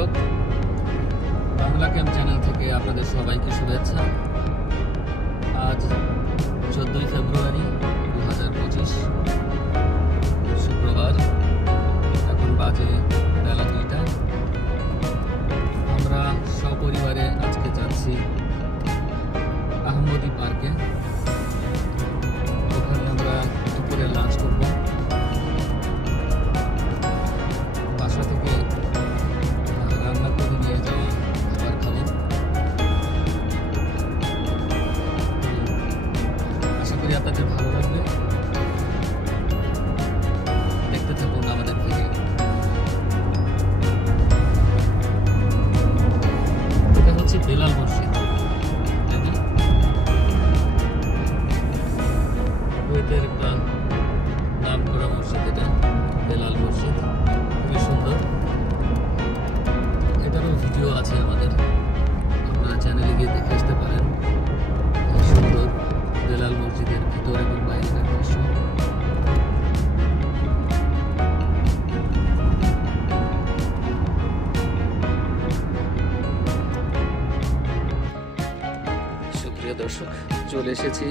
দর্শক, Bangla camp channel থেকে আপনাদের সবাইকে শুভেচ্ছা। আজ 14ই ফেব্রুয়ারি 2025 শুক্রবার। এখন বাজে বেলা 2টা। আমরা সপরিবারে আজকে যাচ্ছি আহমদী পার্কে। ওখানে আমরা দুপুরে লাঞ্চ করব। বাসা থেকে রান্না করে নিয়ে যাওয়া খাবার খাবো। আশা করি আপনাদের ভালো লাগবে। দেখতে থাকুন আমাদের ভিডিও। এটা হচ্ছে বেলাল মসজিদ, কুয়েতের একটা নাম করা মসজিদ। এটা বেলাল মসজিদ, খুবই সুন্দর। এটারও ভিডিও আছে আমাদের, আপনারা চ্যানেলে গিয়ে দেখে আসতে পারেন। সুন্দর বেলাল মসজিদের ভিতর এবং বাইরের দৃশ্য। সুপ্রিয় দর্শক, চলে এসেছি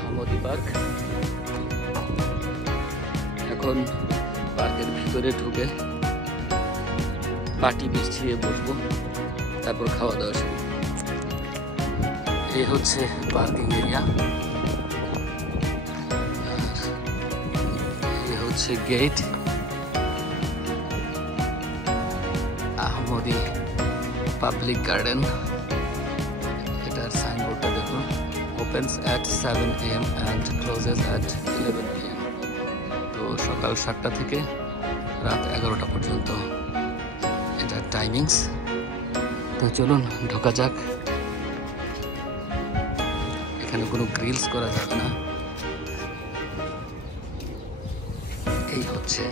আহমদী পার্ক। এখন পার্কের ভিতরে ঢুকে পাটি বিছিয়ে বসবো, তারপর খাওয়া দাওয়া শুরু। এই হচ্ছে পার্কিং এরিয়া, এই হচ্ছে গেট। আহমদী পাবলিক গার্ডেন, এটার সাইনবোর্ডটা দেখুন। Opens at 7 AM and closes at 11 PM। তো সকাল 7টা থেকে রাত 11টা পর্যন্ত এটার টাইমিংস। তো চলুন ঢোকা যাক। এখানে কোনো গ্রিলস করা যাবে না। এই হচ্ছে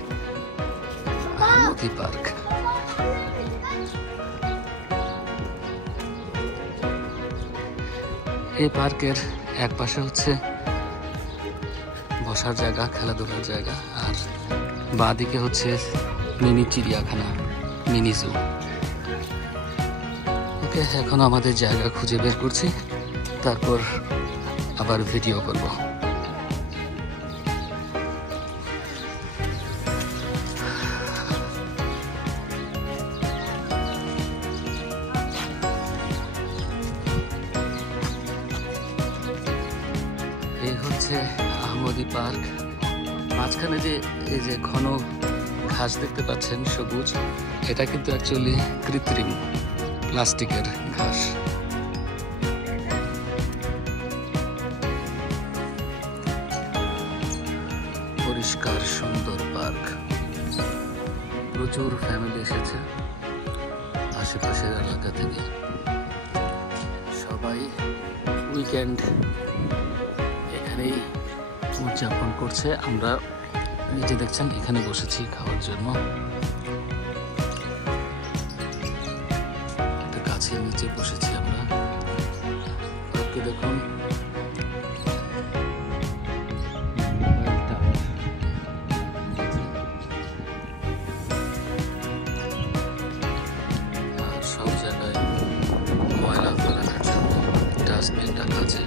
আহমদী পার্ক। এই পার্কের এক পাশে হচ্ছে বসার জায়গা, খেলাধুলার জায়গা, আর বাঁ দিকে হচ্ছে মিনি চিড়িয়াখানা, মিনি জু। ওকে, এখন আমাদের জায়গা খুঁজে বের করছি, তারপর আবার ভিডিও করব। এই হচ্ছে আহমদী পার্ক। মাঝখানে যে এই যে ঘন ঘাস দেখতে পাচ্ছেন, সবুজ, এটা কিন্তু অ্যাকচুয়ালি কৃত্রিম প্লাস্টিকের ঘাস। পরিষ্কার সুন্দর পার্ক। প্রচুর ফ্যামিলি এসেছে আশেপাশের এলাকা থেকে। সবাই উইকেন্ড এখানেই উদযাপন করছে। আমরা নিজে দেখছেন এখানে বসেছি খাওয়ার জন্য। গাছের নিচে বসেছি আমরা। পার্কে দেখুন সব জায়গায় ময়লা ফেলানোর জন্য ডাস্টবিন রাখা আছে।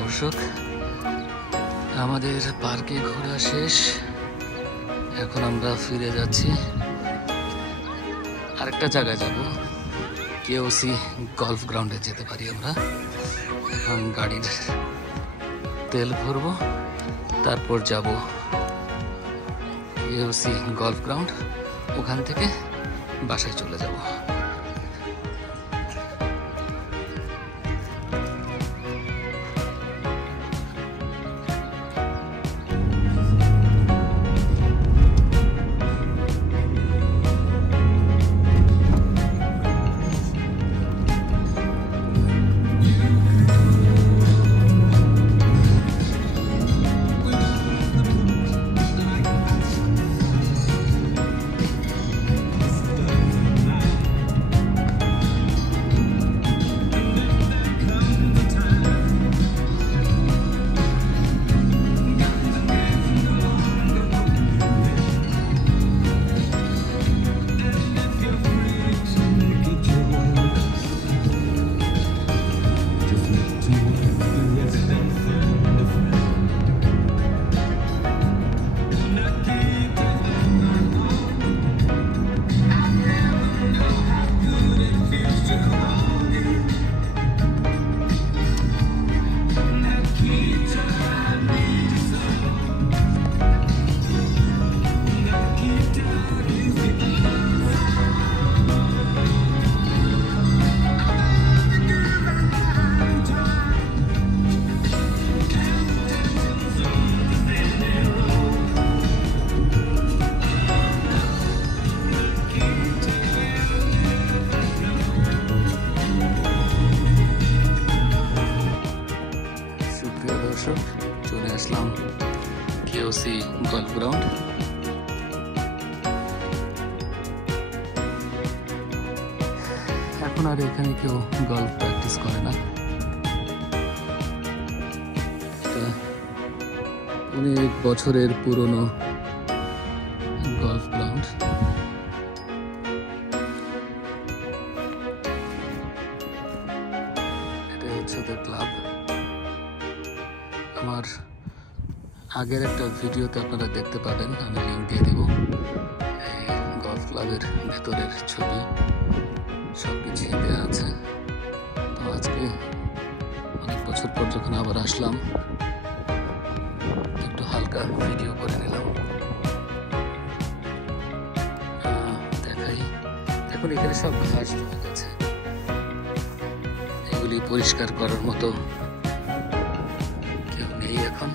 দর্শক, আমাদের পার্কে ঘোরা শেষ। এখন আমরা ফিরে যাচ্ছি, আরেকটা জায়গায় যাব। কেওসি গলফ গ্রাউন্ডে যেতে পারি আমরা। এখন গাড়ির তেল ভরবো, তারপর যাব কেওসি গলফ গ্রাউন্ড। ওখান থেকে বাসায় চলে যাব। চলে আসলাম কেওসি গলফ গ্রাউন্ড। এখন আর এখানে কেউ গলফ প্র্যাকটিস করে না। এটা অনেক বছরের পুরনো গলফ গ্রাউন্ড। এটা হচ্ছে ওদের ক্লাব। আমার আগের একটা ভিডিওতে আপনারা দেখতে পাবেন, আমি লিঙ্ক দিয়ে দেব। এই গলফ ক্লাবের ভেতরের ছবি সবকিছু দেওয়া আছে। তো আজকে অনেক বছর পর যখন আবার আসলাম, একটু হালকা ভিডিও করে নিলাম। দেখাই, এখন এখানে সব ঘাস জমে গেছে, এগুলি পরিষ্কার করার মতো কেউ নেই এখন।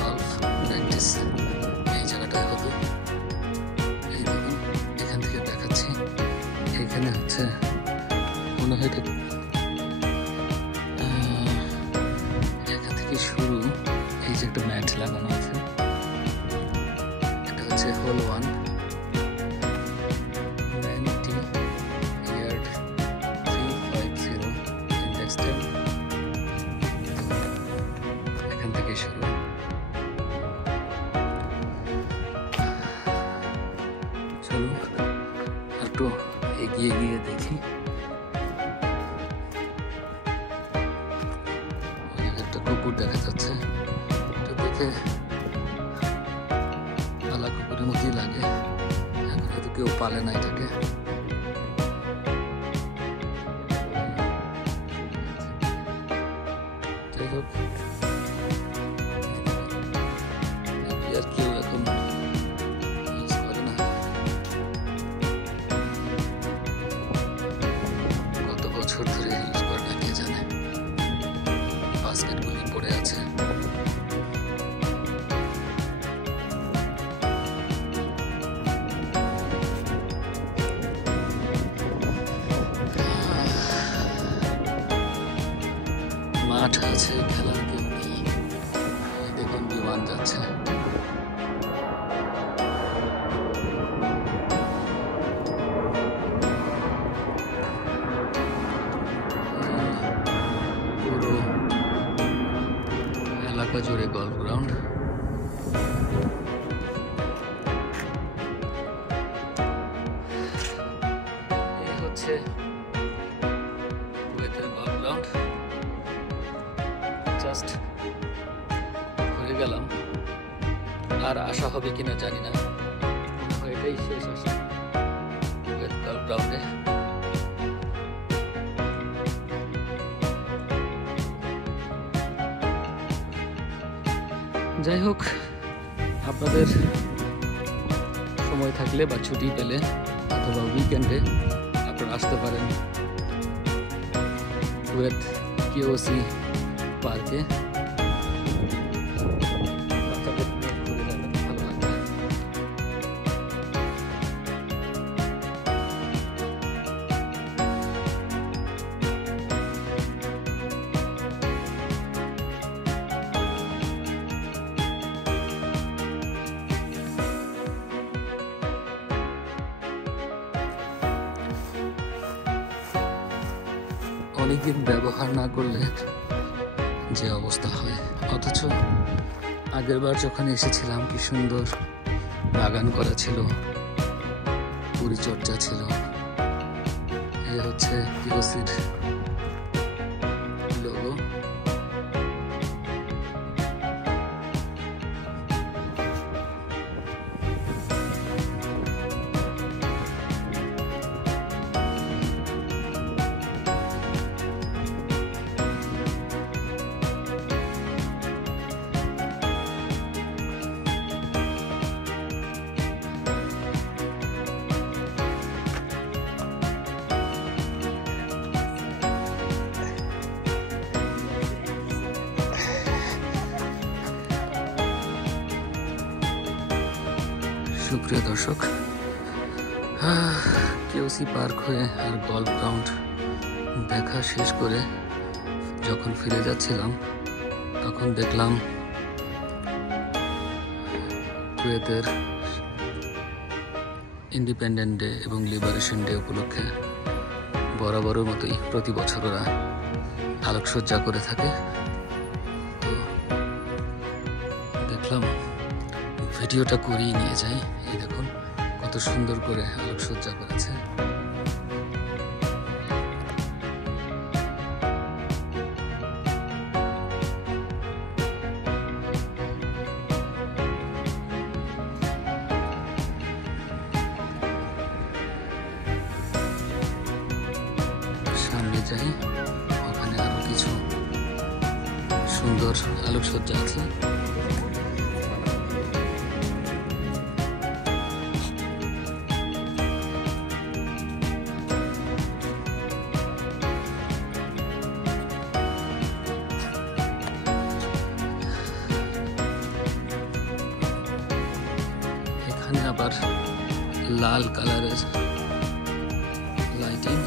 গলফ প্র্যাকটিস এই জায়গাটায় হতো। এই দেখুন, এখান থেকে দেখাচ্ছি। এখানে হচ্ছে মনে হয় এখান থেকে শুরু। এই যে একটা ম্যাট লাগানো আছে, এটা হচ্ছে হোল 1, 90 ইয়ার্ড 350 ইন্ডেক্স 10। এখান থেকে শুরু। চলুন একটু এগিয়ে গিয়ে দেখি। একটা কুকুর দেখা যাচ্ছে, এটা দেখে পালা কুকুরের মতোই লাগে। এখন হয়তো কেউ পালে না এটাকে। যাই হোক, আর কেউ এখন ইউজ করে না। কত বছর ধরে ইউজ করে না কে জানে। বাস্কেটগুলি পড়ে আছে। মাঠ আছে, খেলার কেউ নেই। দেখুন বিমান যাচ্ছে। পুরো এলাকা জুড়ে গলফ গ্রাউন্ড। এই হচ্ছে কুয়েতের গলফ গ্রাউন্ড। জাস্ট ঘুরে গেলাম, আর আশা হবে কিনা জানি না। মনে হয় এটাই শেষ আসা কুয়েত গলফ গ্রাউন্ডে। যাই হোক, আপনাদের সময় থাকলে বা ছুটি পেলে অথবা উইকেন্ডে আপনারা আসতে পারেন কুয়েত কেওসি পার্কে। বাচ্চাদের নিয়ে ঘুরে যাবেন, ভালো লাগবে। অনেকদিন ব্যবহার না করলে যে অবস্থা হয়, অথচ আগের বার যখন এসেছিলাম কি সুন্দর বাগান করা ছিল, পরিচর্যা ছিল। এই হচ্ছে কেওসির লোগো। সুপ্রিয় দর্শক, কেওসি পার্ক হয়ে আর গলফ গ্রাউন্ড দেখা শেষ করে যখন ফিরে যাচ্ছিলাম তখন দেখলাম কুয়েতের ইন্ডিপেন্ডেন্ট ডে এবং লিবারেশন ডে উপলক্ষে বরাবরের মতোই প্রতি বছর ওরা আলোকসজ্জা করে থাকে। তো দেখলাম ভিডিওটা করেই নিয়ে যাই। এই দেখুন কত সুন্দর করে আলোকসজ্জা করেছে। সামনে যাই, ওখানে আরো কিছু সুন্দর আলোকসজ্জা আছে। এখানে আবার লাল কালারের লাইটিং।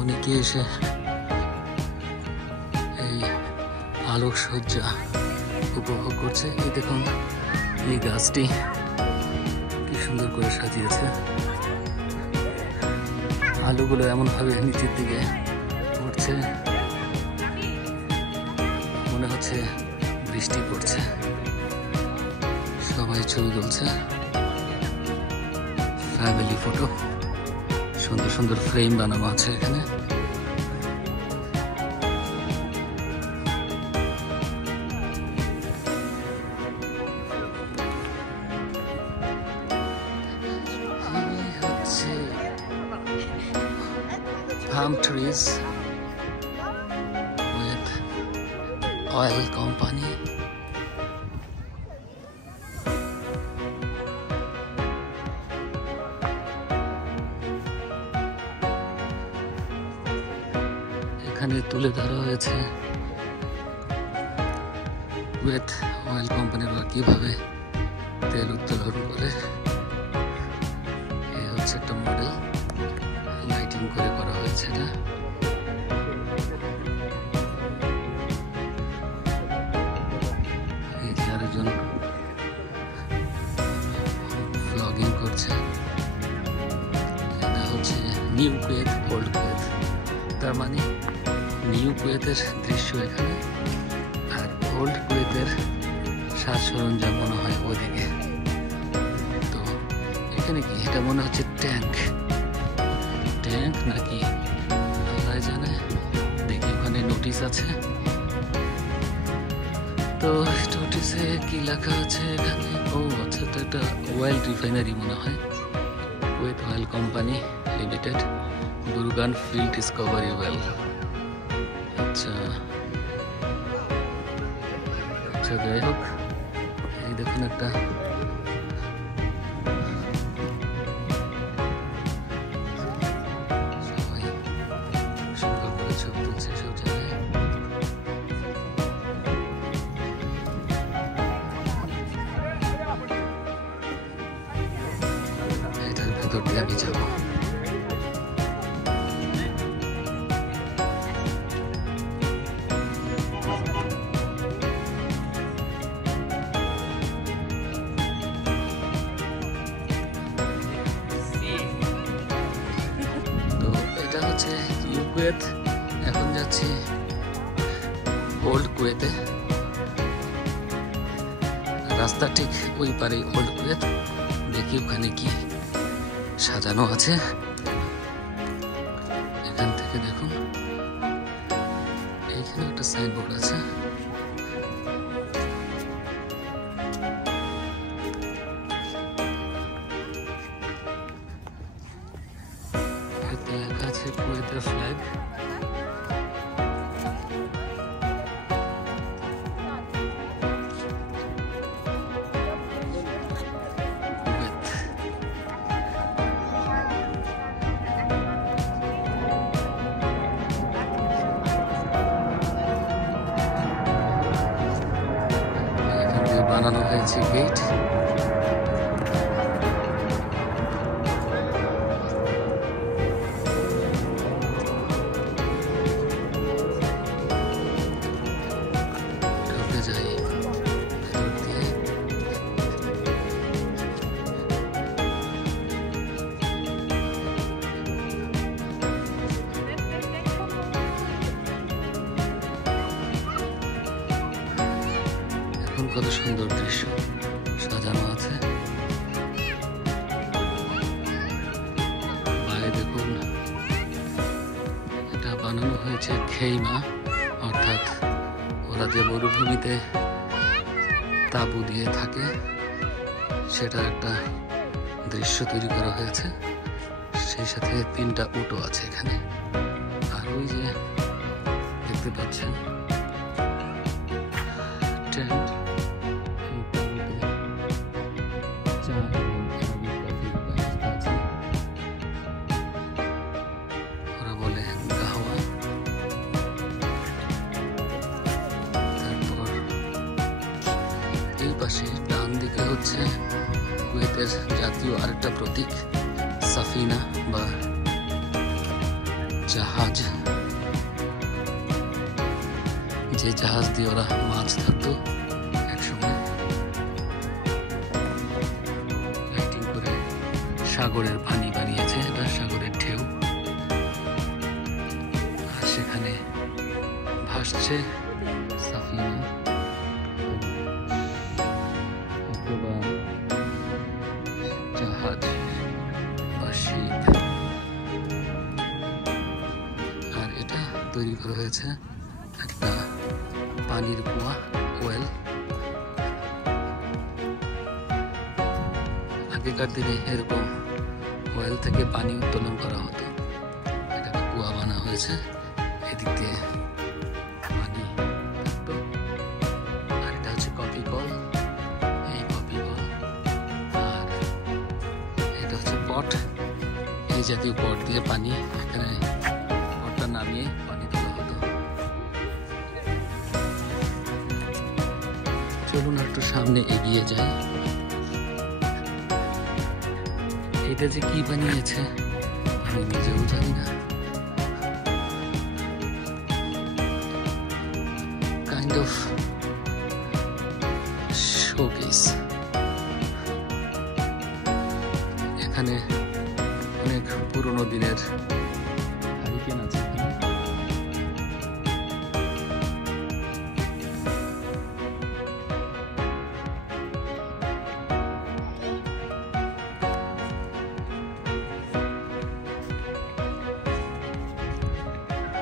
অনেকে এসে এই আলোকসজ্জা উপভোগ করছে। এই দেখুন এই গাছটি কি সুন্দর করে সাজিয়েছে। আলোগুলো এমন ভাবে নিচের দিকে পড়ছে, মনে হচ্ছে বৃষ্টি পড়ছে। সবাই ছবি তুলছে, ফ্যামিলি ফটো। সুন্দর সুন্দর ফ্রেম বানানো আছে এখানে। Palm trees with oil company. এখানে তুলে ধরা হয়েছে কুয়েত অয়েল কোম্পানির কিভাবে তেল উত্তোলন করে। এই হচ্ছে একটা মডেল, লাইটিং করে করা হয়েছে এটা। এই যে আরেকজন ব্লগিং করছে। এটা হচ্ছে নিউ কুয়েত ওল্ড কুয়েত, তার মানে নিউ কুয়েতের দৃশ্য এখানে, আর ওল্ড কুয়েতের সাজ সরঞ্জাম মনে হয় ওদিকে। তো এখানে কি এটা মনে হচ্ছে ট্যাঙ্ক নাকি আল্লাহ জানে। দেখি ওখানে নোটিশ আছে, তো নোটিশে কি লেখা আছে এখানে? ও আচ্ছা, তো একটা অয়েল রিফাইনারি মনে হয়, Kuwait oil company limited, Burgan field discovery well. আচ্ছা আচ্ছা, যাই হোক, এই দেখুন একটা সবাই সুন্দর করে ছবি তুলছে সব জায়গায়। এটার ভেতর দিয়ে আমি যাবো। কুয়েত, এখন যাচ্ছি ওল্ড কুয়েতে। রাস্তা ঠিক ওই পারে ওল্ড কুয়েত। দেখি ওখানে কি সাজানো আছে। এখান থেকে দেখুন, এইখানে একটা সাইনবোর্ড আছে। লেখা আছে কুয়েতের ফ্ল্যাগ। বানানো হয়েছে গেট। ঢুকে যাই ভেতর দিয়ে। এখন কত সুন্দর দৃশ্য সাজানো আছে। বাইরে দেখুন, এটা বানানো হয়েছে খেইমা, অর্থাৎ ওরা যে মরুভূমিতে তাঁবু দিয়ে থাকে সেটার একটা দৃশ্য তৈরি করা হয়েছে। সেই সাথে 3টা উটও আছে এখানে। আর ওই যে দেখতে পাচ্ছেন টেন্ট, এই তাঁবুতে চা এবং আরবি কফির ব্যবস্থা আছে। ওরা বলে গাহওয়া। তারপর এই পাশে ডান দিকে হচ্ছে কুয়েতের জাতীয় আরেকটা প্রতীক, সাফিনা বা জাহাজ, যে জাহাজ দিয়ে ওরা মাছ ধরতো একসময়। লাইটিং করে সাগরের পানি বানিয়েছে, এটা সাগরের ঢেউ। আর সেখানে ভাসছে সাফিনা অথবা জাহাজ বা শিপ। আর এটা তৈরি করা হয়েছে একটা পানির কুয়া, ওয়েল। আগেকার দিনে এরকম ওয়েল থেকে পানি উত্তোলন করা হতো। এটাকে কুয়া বানা হয়েছে, এদিক দিয়ে পানি থাকতো। আর এটা হচ্ছে কফি কল, এই কফি কল। আর এটা হচ্ছে পট, এই জাতীয় পট দিয়ে পানি, এখানে পটটা নামিয়ে পানি তোলা হতো। চলুন একটু সামনে এগিয়ে যাই। এটা যে কি বানিয়েছে আমি নিজেও জানি না। Kind of showcase. এখানে অনেক পুরনো দিনের হারিকেন আছে।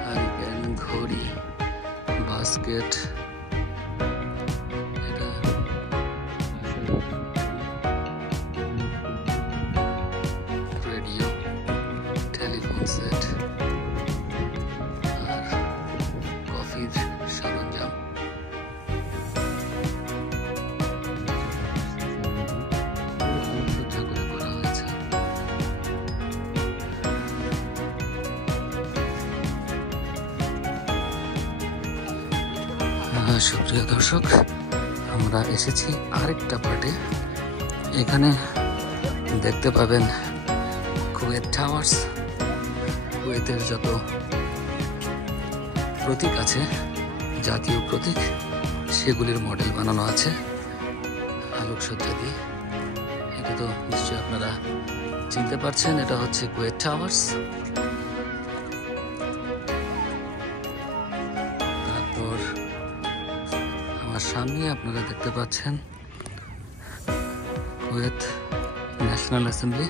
হারিকেন, ঘড়ি, বাস্কেট, এটা রেডিও, টেলিফোন সেট আর কফির সরঞ্জাম। আলোকসজ্জা করে করা হয়েছে। সুপ্রিয় দর্শক, আমরা এসেছি আরেকটা পার্টে। এখানে দেখতে পাবেন কুয়েত টাওয়ার্স, কুয়েতের যত প্রতীক আছে, জাতীয় প্রতীক, সেগুলির মডেল বানানো আছে আলোকসজ্জা দিয়ে। এটা তো নিশ্চয়ই আপনারা চিনতে পারছেন, এটা হচ্ছে কুয়েত টাওয়ার্স। তারপর আমার সামনে আপনারা দেখতে পাচ্ছেন কুয়েত ন্যাশনাল অ্যাসেম্বলি।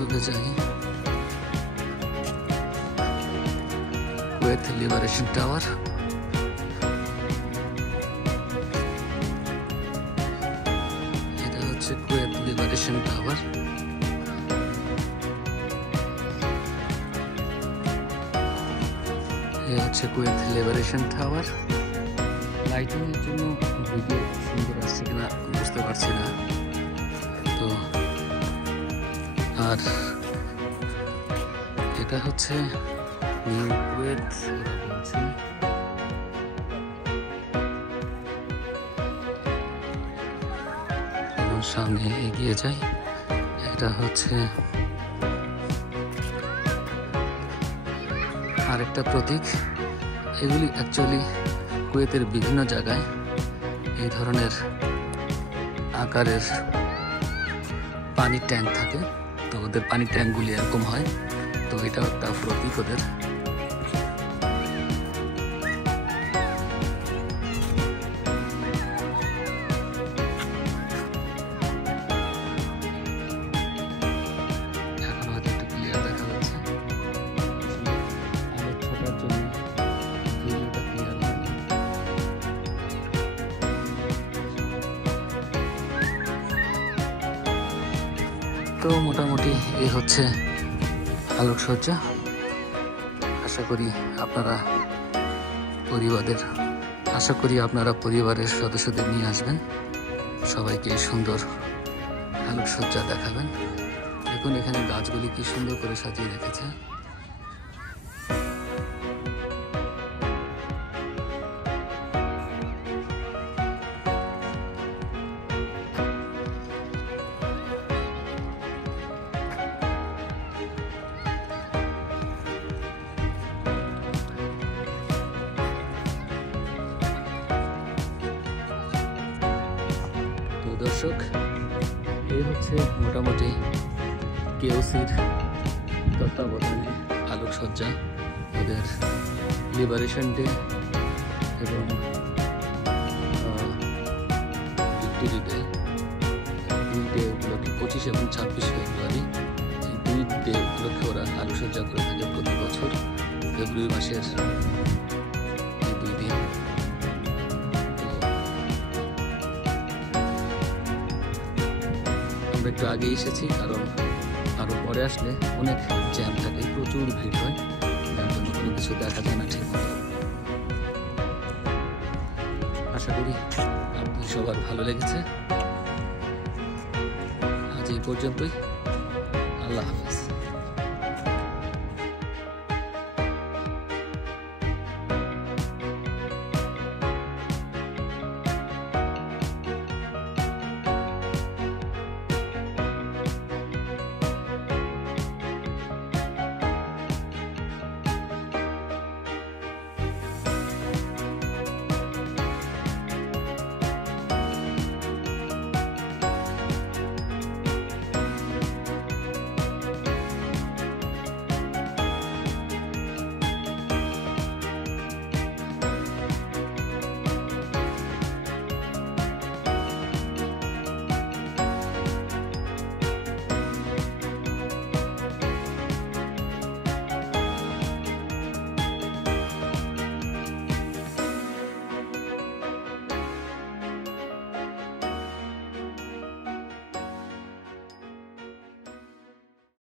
চলে যাই কুয়েত লিবারেশন টাওয়ার। এটা হচ্ছে কুয়েত লিবারেশন টাওয়ার। এই হচ্ছে কুয়েত লিবারেশন টাওয়ার। লাইটিং এর জন্য ভিডিও সুন্দর আসছে কিনা বুঝতে পারছি না তো। আর এটা হচ্ছে নিউ কুয়েত ওরা বলছে। সামনে এগিয়ে যাই। এটা হচ্ছে আরেকটা প্রতীক। এগুলি অ্যাকচুয়ালি কুয়েতের বিভিন্ন জায়গায় এই ধরনের আকারের পানির ট্যাঙ্ক থাকে, তো ওদের পানির ট্যাঙ্কগুলি এরকম হয়, তো এটা একটা প্রতীক ওদের। তো মোটামুটি এই হচ্ছে আলোকসজ্জা। আশা করি আপনারা পরিবারের সদস্যদের নিয়ে আসবেন, সবাইকে সুন্দর আলোকসজ্জা দেখাবেন। দেখুন এখানে গাছগুলি কি সুন্দর করে সাজিয়ে রেখেছে। দর্শক, এই হচ্ছে মোটামুটি কেওসির তত্ত্বাবধানে আলোকসজ্জা, ওদের লিবারেশন ডে এবং ভিক্টোরি ডে, দুই ডে উপলক্ষে 25 এবং 26 ফেব্রুয়ারি, এই দুই ডে উপলক্ষে ওরা আলোকসজ্জা করে থাকে প্রতি বছর ফেব্রুয়ারি মাসের এই 2 দিন। একটু আগে এসেছি কারণ আরো পরে আসলে অনেক জ্যাম থাকে, প্রচুর ভিড় হয়, যার জন্য কোনো কিছু দেখা যায় না ঠিক মতো। আশা করি আপনাদের সবার ভালো লেগেছে। আজ এই পর্যন্তই। আল্লাহ হাফেজ।